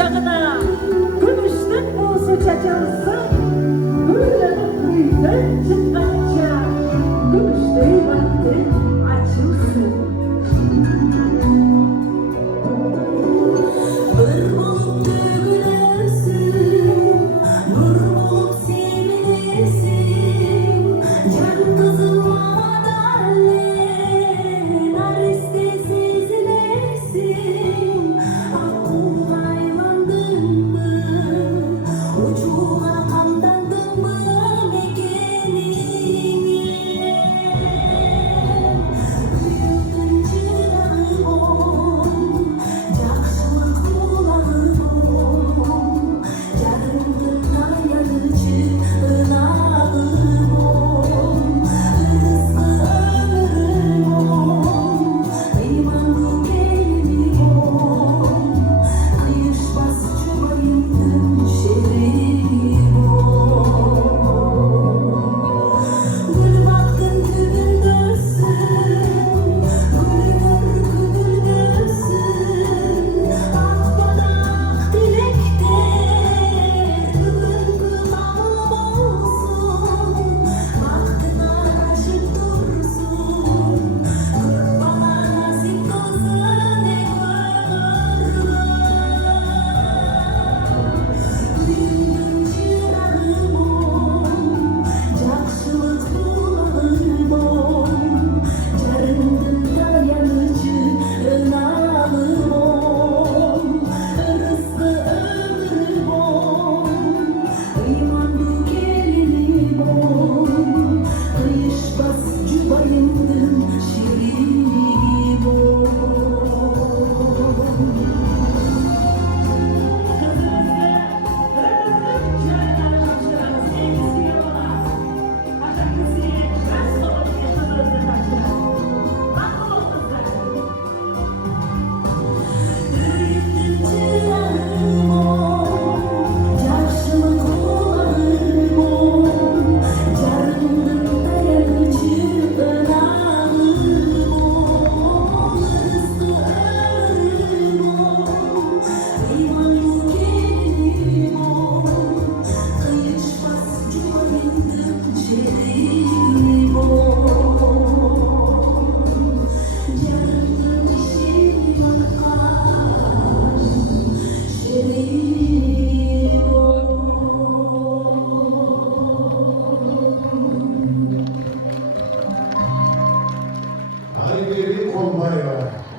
çağına gümüşten olsa çaçansın, güllerin kuyudan çıkınca gümüştüğü vakti açılsın. Bir bulup tügülersin, nur bulup sevinirsin. Can kızıma darle, nariste sezilersin. Aklıma aylandın mı, uçuğa kamdandın mı mekenine? Büyüdün çırağım ol, jakşılık kulağım ol. Yarımdın dayanıcı ınağım ol. Rızkı ömrüm ol, imanlı gelinim ol. Kıyışmaz çubayımdın şerim ol. Gül baktın tübündürsün, gülünür küdüldürsün. Akbada dilekte, bugün kılağım olsun. Bahtına açık dursun, kırk bana nasip kılsın ey Büyüdün çırağım ol, jakşılık kulağım ol. Jarındın dayanıcı ınağım ol. Rızkı ömrüm ol, imanlı gelinim ol. Kıyışmaz cübayımdın şirin ol. Büyüdün çırağım ol, jakşılık kulağım ol. Jarındın dayanıcı ınağım ol. Rızkı ömrüm ol, imanlı gelinim ol. Kıyışmaz cübayımdın şerim ol. Yarımdın işim akar, şerim ol. Haygeri konmay